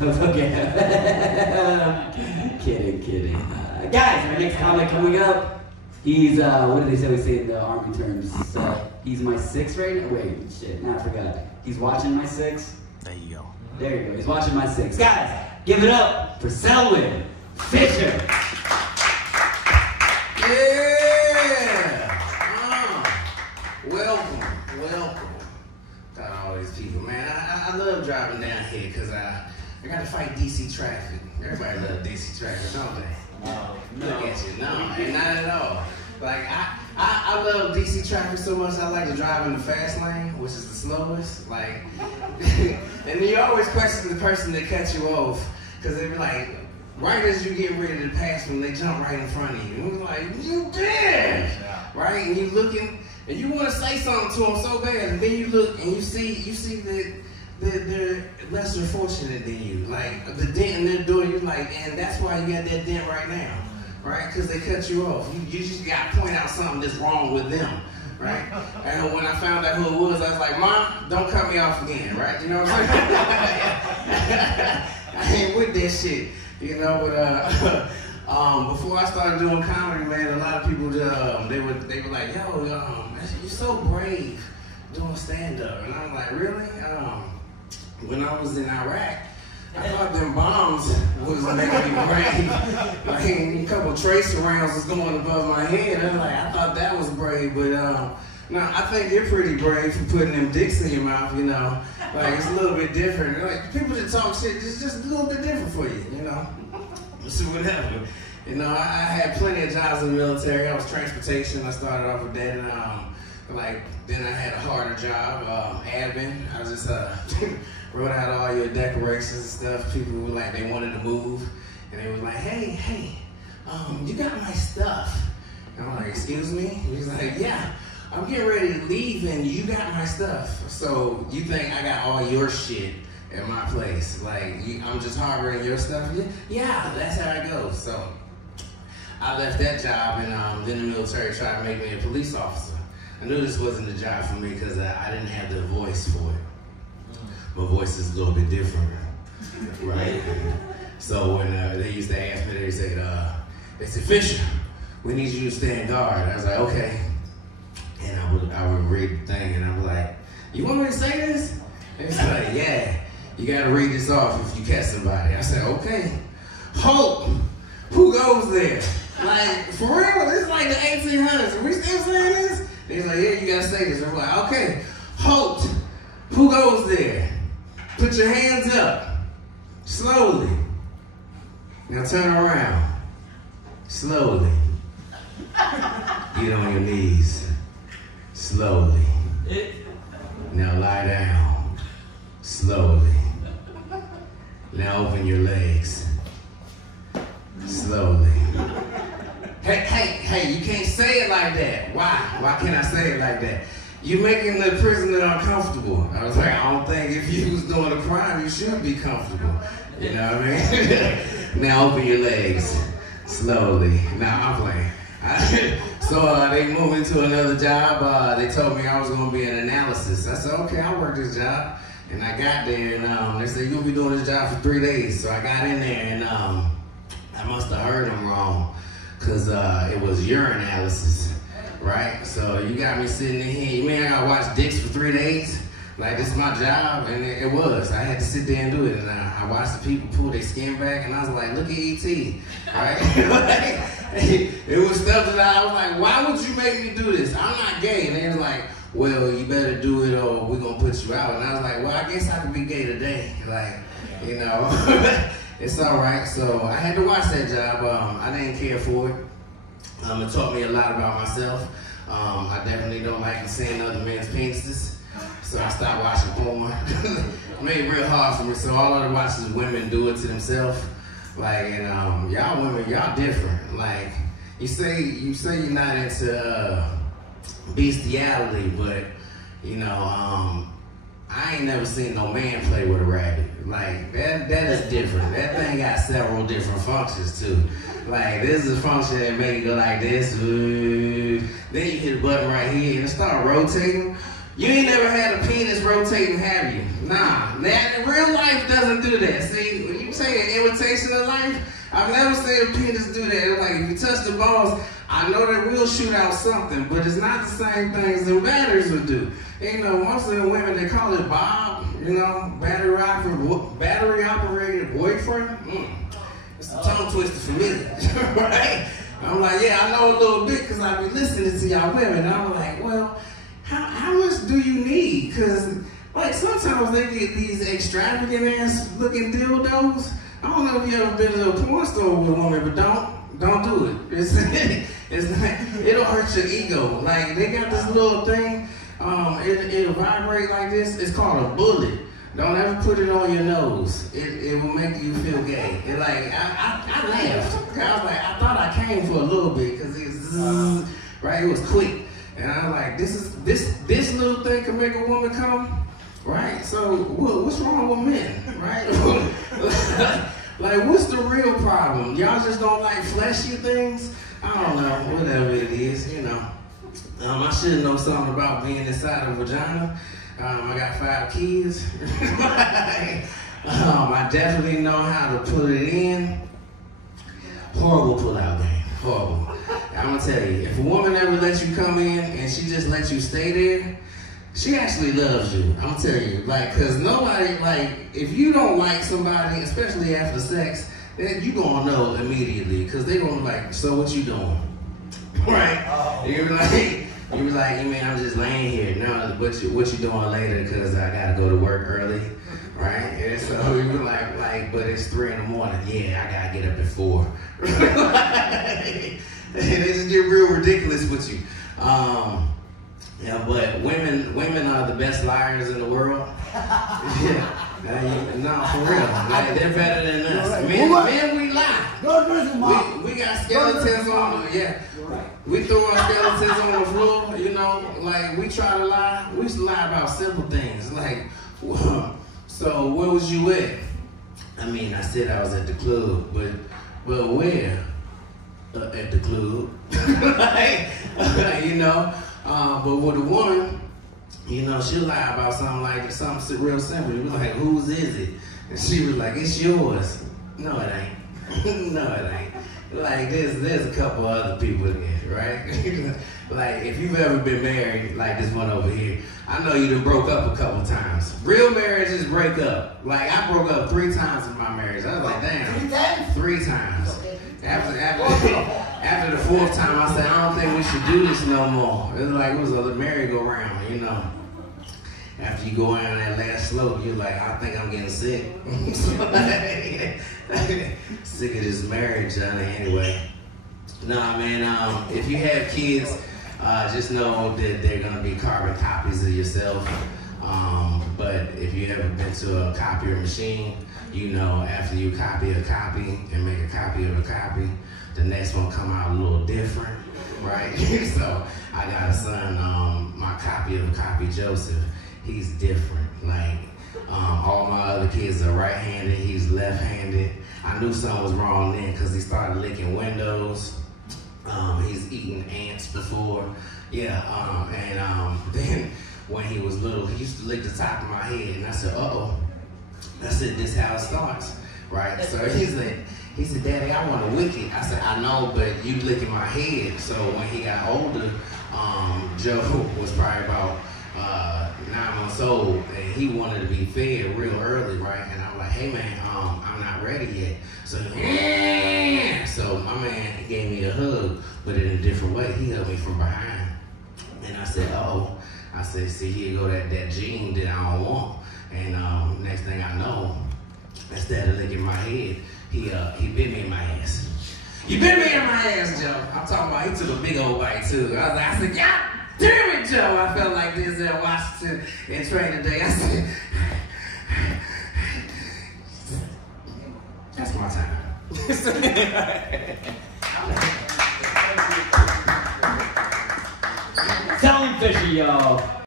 Okay. Kidding. Guys, our next comic coming up. He's, what did they always say in the Army terms? He's my 6 right now? Wait, shit, I forgot. He's watching my 6? There you go. There you go, he's watching my 6. Guys, give it up for Selwyn Fisher. Yeah! Welcome to all these people, man. I love driving down here because I got to fight DC traffic. Everybody loves DC traffic, don't they? Look at you. No, not at all. Like, I love DC traffic so much I like to drive in the fast lane, which is the slowest. Like, and you always question the person that cut you off because they be like, right as you get ready to pass them, they jump right in front of you. And it's like, you did! Right? And you looking, and you want to say something to them so bad, and then you look and you see that they're lesser fortunate than you. Like, the dent in their door, you're like, and that's why you got that dent right now. Right? Because they cut you off. You just got to point out something that's wrong with them. Right? And when I found out who it was, I was like, Mom, don't cut me off again. Right? You know what I'm saying? I ain't with that shit. You know, but before I started doing comedy, man, a lot of people they were like, yo, you're so brave doing stand-up. And I'm like, really? When I was in Iraq, I thought them bombs was making me brave. Like, a couple tracer rounds was going above my head. I'm like, I thought that was brave, but no, I think you're pretty brave for putting them dicks in your mouth, you know. Like, it's a little bit different. Like, people that talk shit, it's just a little bit different for you, you know. So whatever. You know, I had plenty of jobs in the military. I was transportation. I started off with that, and then I had a harder job, admin. I just wrote out all your decorations and stuff. People were like, they wanted to move, and they were like, hey, you got my stuff. And I'm like, excuse me? And he's like, yeah, I'm getting ready to leave, and you got my stuff. So you think I got all your shit at my place? Like, I'm just harboring your stuff? Yeah, that's how it goes. So I left that job, and then the military tried to make me a police officer. I knew this wasn't the job for me because I didn't have the voice for it. My voice is a little bit different, right? So when they used to ask me, they said, Fisher, we need you to stand guard. I was like, okay. And I would read the thing, and I was like, you want me to say this? And it's like, yeah, you gotta read this off if you catch somebody. I said, okay. Hope, who goes there? Like, for real, this is like the 1800s. Are we still saying this? He's like, yeah, you gotta say this. I'm like, okay. Hope, who goes there? Put your hands up, slowly. Now turn around, slowly. Get on your knees, slowly. Now lie down, slowly. Now open your legs, slowly. Hey, you can't say it like that. Why? Why can't I say it like that? You're making the prisoner uncomfortable. I was like, I don't think if you was doing a crime, you should be comfortable. You know what I mean? Now open your legs, slowly. Now I'm playing. So they moved into another job. They told me I was gonna be an analysis. I said, okay, I'll work this job. And I got there, and they said, you're gonna be doing this job for 3 days. So I got in there, and I must have heard them wrong, because it was urinalysis. Right? So you got me sitting in here. You mean I gotta watch dicks for 3 days? Like, this is my job? And it was. I had to sit there and do it. And I watched the people pull their skin back, and I was like, look at E.T. Right? It was stuff that I was like, why would you make me do this? I'm not gay. And they was like, well, you better do it or we're gonna put you out. And I was like, well, I guess I could be gay today. Like, you know, it's all right. So I had to watch that job. I didn't care for it. It taught me a lot about myself. I definitely don't like seeing other men's penises, so I stopped watching porn. It made it real hard for me, so all I watch is women do it to themselves. Like, and y'all women, y'all different. Like, you say you're not into bestiality, but, you know, I ain't never seen no man play with a rabbit. Like, that is different. That thing got several different functions, too. Like, this is a function that make it go like this. Then you hit a button right here and it start rotating. You ain't never had a penis rotating, have you? Nah. Now, real life doesn't do that. See, when you say an imitation of life, I've never seen a penis do that. It's like, if you touch the balls, I know that we'll shoot out something, but it's not the same things that batteries would do. You know, most of the women, they call it Bob, you know, battery operated boyfriend. It's a tongue twister for me, right? I'm like, yeah, I know a little bit because I be listening to y'all women. And I'm like, well, how much do you need? Because, like, sometimes they get these extravagant ass looking dildos. I don't know if you ever been to a porn store with a woman, but don't do it. It's like, it'll hurt your ego. Like, they got this little thing, it'll vibrate like this. It's called a bullet. Don't ever put it on your nose. It will make you feel gay. It like, I laughed. I was like, I thought I came for a little bit because it was quick. And I was like, this little thing can make a woman come, right? So what's wrong with men, right? Like, what's the real problem? Y'all just don't like fleshy things? I don't know, whatever it is, you know. I should know something about being inside a vagina. I got 5 kids. I definitely know how to put it in. Horrible pull-out game, horrible. I'm gonna tell you, if a woman ever lets you come in and she just lets you stay there, she actually loves you. I'm gonna tell you, like, cause nobody, like, if you don't like somebody, especially after sex, then you gonna know immediately, cause they gonna be like, so what you doing? Right? You be like, hey man, I'm just laying here. Now, what you doing later? Cause I gotta go to work early, right? And so you be like, but it's 3 in the morning. Yeah, I gotta get up at 4. They just get real ridiculous with you. Yeah, but women are the best liars in the world. Yeah. No, for real. Like, they're better than us. Men, we lie. We got skeletons on. Yeah. We throw our skeletons on the floor. You know, like, we try to lie. We used to lie about simple things. Like, so where was you at? I mean, I said I was at the club, but where? At the club. You know. But with a woman, you know, she'll lie about something real simple. You be like, whose is it? And she was like, it's yours. No, it ain't. No, it ain't. Like, there's a couple other people there, right? Like, if you've ever been married, like this one over here, I know you done broke up a couple times. Real marriages break up. Like, I broke up 3 times in my marriage. I was like, damn. 3 times? 3 times. After the 4th time, I said, I don't think we should do this no more. It was like, it was a merry-go-round, you know. After you go down that last slope, you're like, I think I'm getting sick. Sick of this marriage, anyway. Nah, man, if you have kids, just know that they're gonna be carbon copies of yourself. But if you ever been to a copier machine, you know, after you copy a copy and make a copy of a copy, the next one come out a little different, right? So I got a son, my copy of a copy, Joseph, he's different. Like, all my other kids are right-handed, he's left-handed. I knew something was wrong then because he started licking windows. He's eaten ants before. Yeah, then when he was little, he used to lick the top of my head, and I said, uh-oh. I said, this is how it starts, right? So he said, Daddy, I want to lick it. I said, I know, but you licking my head. So when he got older, Joe was probably about 9 months old, and he wanted to be fed real early, right? And I'm like, hey man, I'm not ready yet. So my man gave me a hug, but in a different way. He hugged me from behind. And I said, uh-oh. I said, see, here go that gene that I don't want. And next thing I know, instead of licking my head, he bit me in my ass. You bit me in my ass, Joe. I'm talking about he took a big old bite too. I said, God damn it, Joe. I felt like this at Washington in training day. I said, that's my time. Selling fishy, y'all.